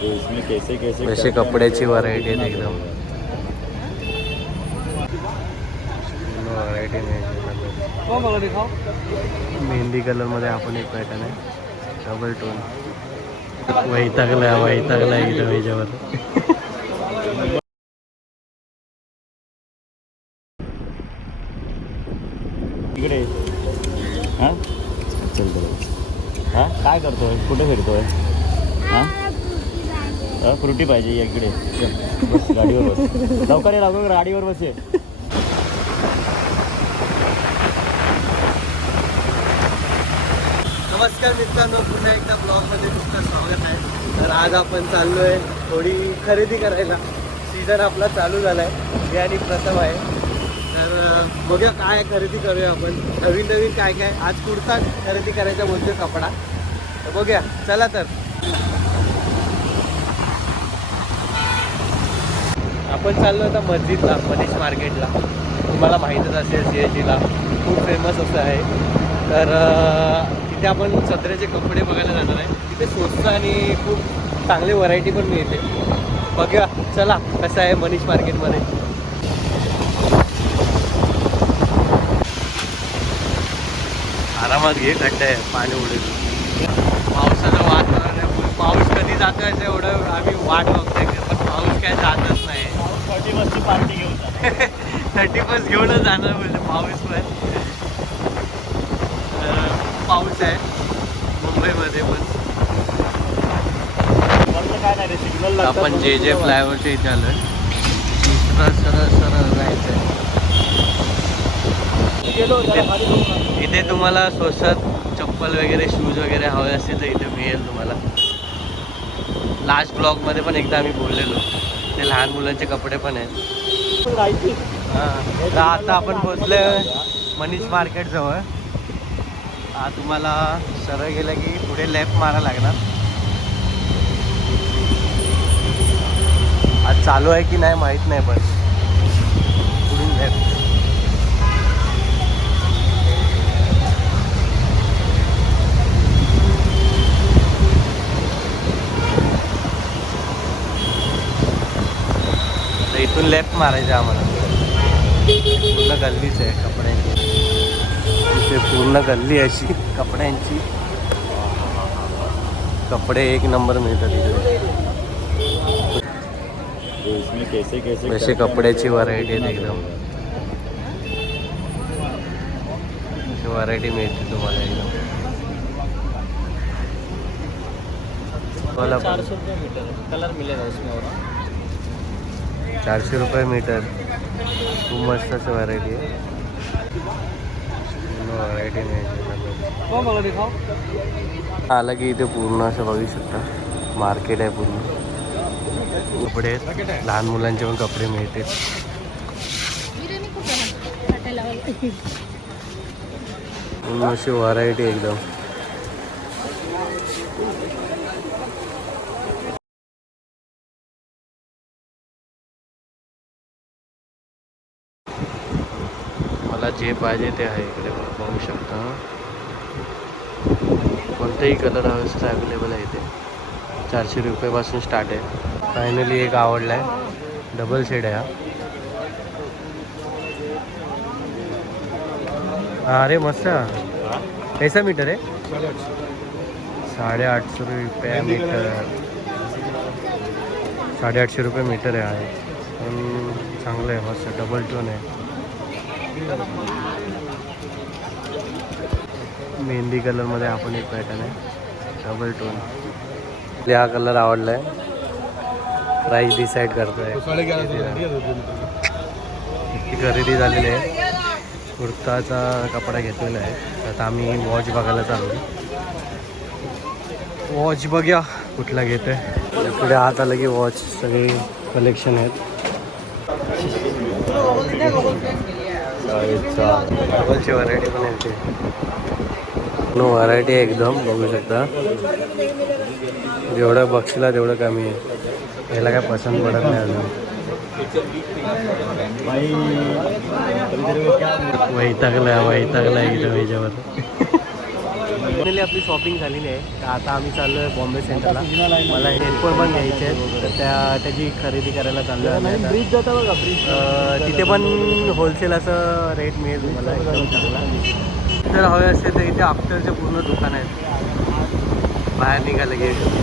कैसे कपड्याची कितना आहे एकदम. व्हरायटी मेहंदी कलरमध्ये आपण एक पॅटर्न आहे डबल टोन वैतागला वैतागला एकदम ह्याच्यावर इकडे हां? चल हां? काय करतोय? कुठे फिरतोय? हां हां? फ्रुटी पाहिजे इकडे. बस गाडीवर बस. लवकर ये लवकर गाडीवर बस ये. नमस्कार मित्रांनो पुन्हा एकदा ब्लॉगमध्ये तुमचं स्वागत आहे. तर आज आपण चाललो आहे थोडी खरेदी करायला. सीझन आपला चालू झाला आहे आणि प्रथम आहे. तर बघूया काय खरेदी करूया आपण. नवीन नवीन काय काय आज कुर्ता खरेदी करायचा बोलतो कपडा. तर बघूया. चला तर. आपण चाललो आता मस्जिदला मनीष मार्केटला. तुम्हाला माहीतच असेल सी एस जीला खूप फेमस असं आहे. तर तिथे आपण सदऱ्याचे कपडे बघायला जाणार आहे. तिथे स्वस्त आणि खूप चांगली व्हरायटी पण मिळते. बघूया. चला कसं आहे मनीष मार्केटमध्ये? आरामात घे थंड आहे. पाणी उडेल. पावसाचं वातावरण आहे. पाऊस कधी जातो आहे एवढं आम्ही वाट बघतोय. पण पाऊस काय जातच नाही. थर्टी बसची पार्टी घेऊन. थर्टी फर्स्ट घेऊनच जाणार म्हणजे पाऊस पण. पाऊस आहे. मुंबईमध्ये पण. आपण जे जे फ्लायओव्हरच्या इथे आलोय. सरळ सरळ सरळ जायचं इथे तुम्हाला स्वस्तात चप्पल वगैरे शूज वगैरे हवे असतील तर इथे मिळेल तुम्हाला. लास्ट ब्लॉगमध्ये पण एकदा आम्ही बोललेलो. ते लहान मुलांचे कपडे पण आहेत. हां. तर आता आपण पोचले मनीष मार्केट जवळ. हा तुम्हाला सरळ गेलं की पुढे लेफ्ट मारा लागणार. आज चालू आहे की नाही माहीत नाही पण पुढून लेफ्ट तर इथून लेफ्ट मारायचं आम्हाला. पूर्ण गल्लीच आहे कपड्यांची. इथे पूर्ण गल्ली अशी. कपड्यांची. कपडे एक नंबर मिळतात इथे. तो इसमें कैसे कैसे अशी क्या- क्या कपड्याची कितना आहे एकदम. अशी व्हरायटी मिळते तुम्हाला एकदम. कलर मिलेगा उसमें. और चारशे रुपये मीटर. खूप मस्त असं व्हरायटी आहे. पूर्ण व्हरायटी मिळते आलं की इथे पूर्ण असं बघू शकता. मार्केट आहे पूर्ण. कपडे आहेत. लहान मुलांचे पण कपडे मिळते पूर्ण अशी व्हरायटी एकदम. मला जे पाहिजे ते आहे इकडे बघू शकता. कोणताही कलर असतं अवेलेबल आहे इथे. चारशे रुपयापासून स्टार्ट आहे. फायनली एक आवडला आहे डबल शेड आहे हा. अरे मस्त? कैसा मीटर आहे? साडे आठशे रुपये मीटर साडेआठशे रुपये मीटर आहे. आहे पण चांगलं आहे मस्त. डबल टोन आहे. मेहंदी कलरमध्ये आपण एक पॅटर्न आहे. डबल टोन हा कलर आवडला आहे प्राईस डिसाईड करतोय खरेदी झालेली आहे. कुर्ताचा कपडा घेतलेला आहे. आता आम्ही वॉच बघायला चाललो वॉच बघूया कुठला घेतो आहे पुढे आत आलं की वॉच सगळे कलेक्शन आहेत. डबलची व्हरायटी पण आहे व्हरायटी आहे एकदम बघू शकता. जेवढं बक्षीला तेवढं कमी आहे. याला काय पसंत पडत नाही अजून. वैतागला वैतागला एकदम याच्यावर. फायनली आपली शॉपिंग झालेली आहे. तर आता आम्ही चाललो आहे बॉम्बे सेंटरला मला हेडफोन पण घ्यायचे आहेत. तर त्या त्याची खरेदी करायला चाललो आहे. ब्रिज जाता बघा ब्रिज. तिथे पण होलसेल असं रेट मिळेल तुम्हाला एकदम चांगला. जर हवे असेल तर इथे आफ्टरचे पूर्ण दुकान आहेत. बाहेर निघायला गेले.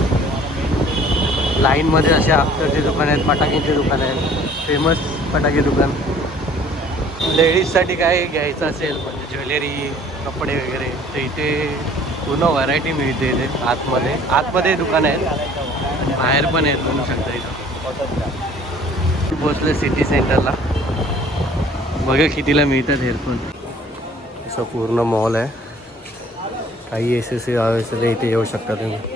लाईनमध्ये असे आफ्टरचे दुकान आहेत फटाक्यांचे दुकान आहेत. फेमस फटाके दुकान. लेडीजसाठी काय घ्यायचं असेल म्हणजे ज्वेलरी कपडे वगैरे तर इथे पूर्ण व्हरायटी मिळते इथे आतमध्ये. आतमध्ये दुकान आहेत. आणि बाहेर पण आहेत म्हणू शकता इथं. पोचलं सिटी सेंटरला बघा कितीला मिळतात हेडफोन असं पूर्ण मॉल आहे. काही एस एस सी हवे असेल इथे येऊ शकता तुम्ही.